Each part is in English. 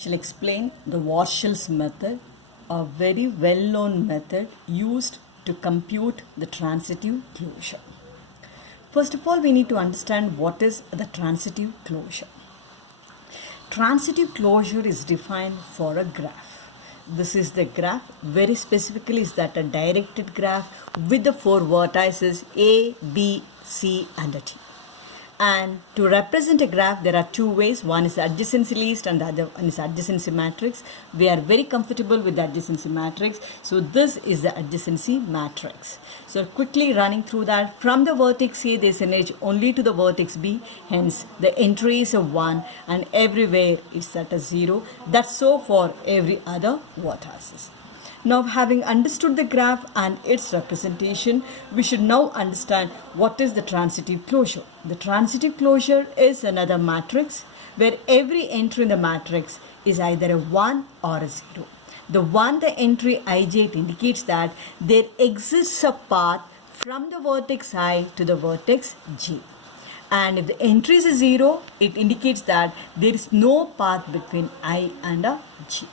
Shall explain the Warshall's method, a very well-known method used to compute the transitive closure. First of all, we need to understand what is the transitive closure. Transitive closure is defined for a graph. This is the graph. Very specifically is that a directed graph with the four vertices A, B, C and a T. And to represent a graph, there are two ways. One is adjacency list and the other one is adjacency matrix. We are very comfortable with the adjacency matrix. So this is the adjacency matrix. So quickly running through that, from the vertex A, there is an edge only to the vertex B. Hence, the entry is a 1 and everywhere is at a 0. That's so for every other vertices. Now, having understood the graph and its representation, we should now understand what is the transitive closure. The transitive closure is another matrix where every entry in the matrix is either a 1 or a 0. The 1, the entry ij, indicates that there exists a path from the vertex I to the vertex j. And if the entry is a 0, it indicates that there is no path between I and a j.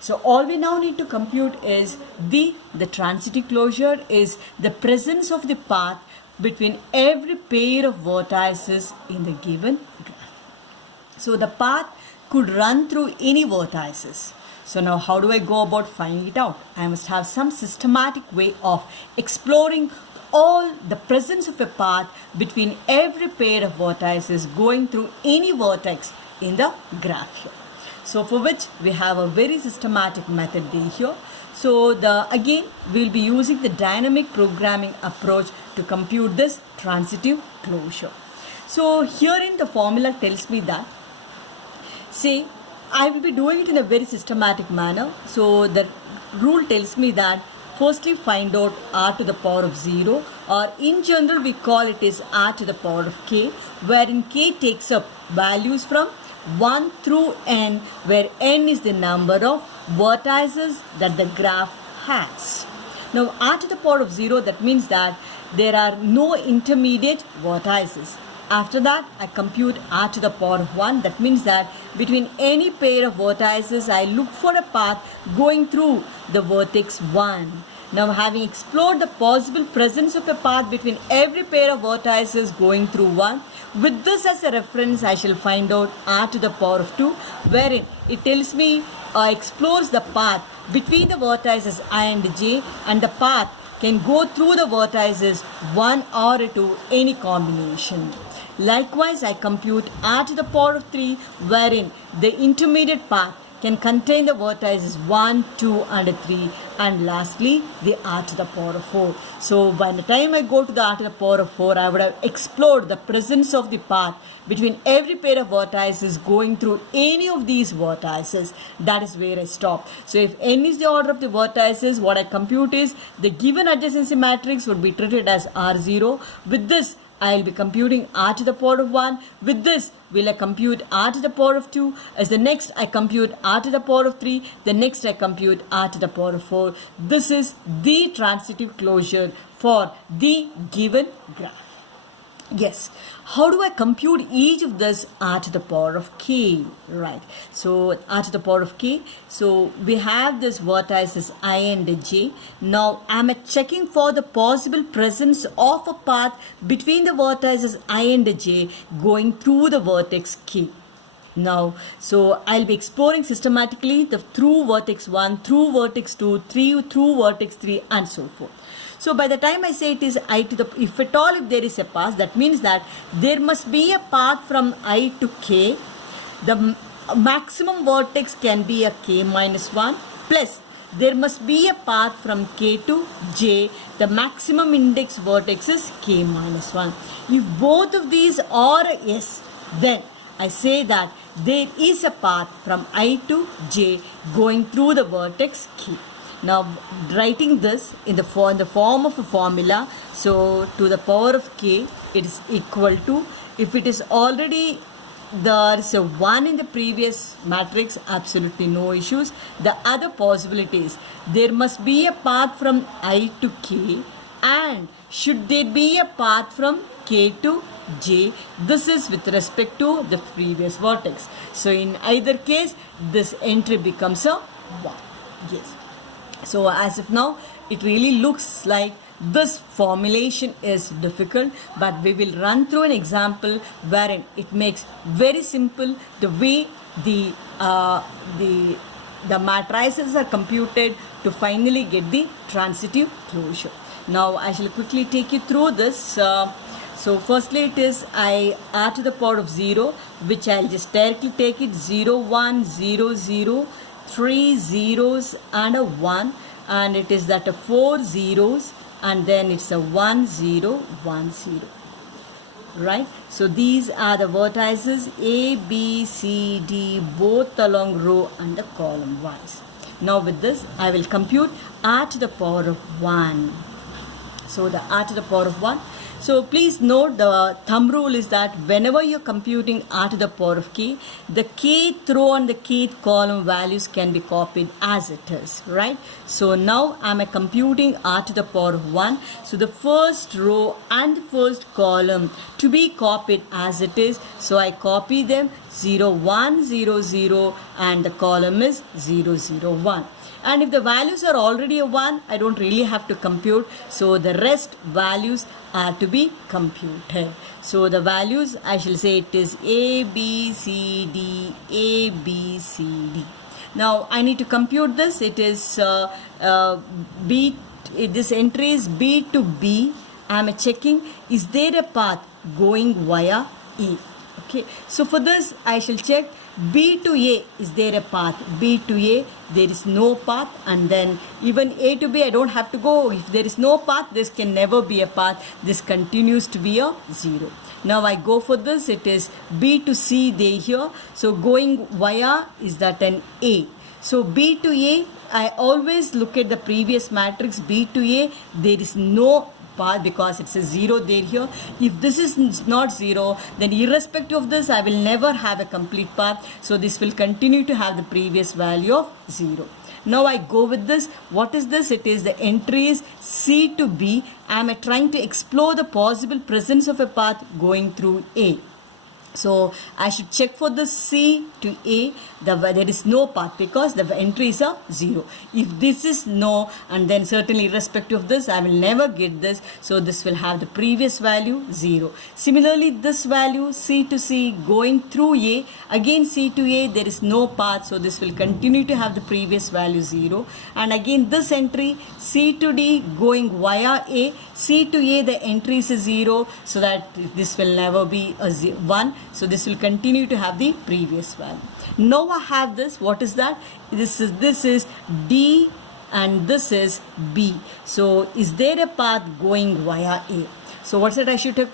So all we now need to compute is the transitive closure is the presence of the path between every pair of vertices in the given graph. So the path could run through any vertices. So now how do I go about finding it out? I must have some systematic way of exploring all the presence of a path between every pair of vertices going through any vertex in the graph here. So for which we have a very systematic method here. So again we will be using the dynamic programming approach to compute this transitive closure. So herein the formula tells me that, say I will be doing it in a very systematic manner. So the rule tells me that firstly find out r to the power of 0, or in general we call it as r to the power of k, wherein k takes up values from 1 through n, where n is the number of vertices that the graph has. Now r to the power of 0, that means that there are no intermediate vertices. After that I compute r to the power of 1, that means that between any pair of vertices I look for a path going through the vertex 1. Now having explored the possible presence of a path between every pair of vertices going through 1, with this as a reference I shall find out r to the power of 2, wherein it tells me explores the path between the vertices I and j, and the path can go through the vertices 1 or 2, any combination. Likewise I compute r to the power of 3, wherein the intermediate path can contain the vertices 1, 2 and 3, and lastly the r to the power of 4. So by the time I go to the r to the power of 4, I would have explored the presence of the path between every pair of vertices going through any of these vertices. That is where I stop. So if n is the order of the vertices, what I compute is the given adjacency matrix would be treated as R0. With this I will be computing r to the power of 1. With this will I compute r to the power of 2. As the next I compute r to the power of 3. The next I compute r to the power of 4. This is the transitive closure for the given graph. Yes, how do I compute each of this r to the power of k? Right, so r to the power of k. So we have this vertices I and j. Now I am checking for the possible presence of a path between the vertices I and j going through the vertex k. Now, so I'll be exploring systematically the through vertex 1, through vertex 2, through vertex 3 and so forth. So by the time I say it is I to the, if at all if there is a path, that means that there must be a path from I to k. The maximum vertex can be a k minus 1, plus there must be a path from k to j. The maximum index vertex is k minus 1. If both of these are a yes, then I say that there is a path from I to j going through the vertex k. Now writing this in the form of a formula, so to the power of k, it is equal to, if it is already there is a 1 in the previous matrix, absolutely no issues. The other possibilities, there must be a path from I to k and should there be a path from K to J? This is with respect to the previous vertex. So in either case, this entry becomes a 1. Yes. So as of now, it really looks like this formulation is difficult, but we will run through an example wherein it makes very simple the way the matrices are computed to finally get the transitive closure. Now I shall quickly take you through this. So firstly it is r to the power of 0, which I'll just directly take it 0, 1, 0, 0, 3 zeros and a 1, and it is that 4 zeros and then it's a 1, 0, 1, 0. Right? So these are the vertices A, B, C, D, both along row and the column wise. Now with this, I will compute r to the power of 1. So the r to the power of 1. So please note the thumb rule is that whenever you're computing r to the power of k, the kth row and the kth column values can be copied as it is, right? So now I'm computing r to the power of 1. So the first row and the first column to be copied as it is. So I copy them 0, 1, 0, 0 and the column is 0, 0, 1. And if the values are already a 1, I don't really have to compute. So the rest values are to be computed. So the values, I shall say it is A, B, C, D, A, B, C, D. Now I need to compute this. It is B, this entry is B to B. I am checking, is there a path going via A? Okay, so for this I shall check B to A, is there a path? B to A, there is no path, and then even A to B, I don't have to go. If there is no path, this can never be a path. This continues to be a 0. Now I go for this, it is B to C there here. So going via is that an A. So B to A, I always look at the previous matrix B to A, there is no path because it's a 0 there here. If this is not 0, then irrespective of this, I will never have a complete path. So this will continue to have the previous value of 0. Now I go with this. What is this? It is the entries C to B. I am trying to explore the possible presence of a path going through A. So I should check for the C to A, there is no path because the entries are 0. If this is no, and then certainly irrespective of this, I will never get this. So this will have the previous value 0. Similarly, this value C to C going through A, again C to A, there is no path. So this will continue to have the previous value 0. And again this entry C to D going via A, C to A, the entries is 0. So that this will never be a 1. So this will continue to have the previous value. Now I have this. What is that? This is D and this is B. So is there a path going via A? So what's that I should check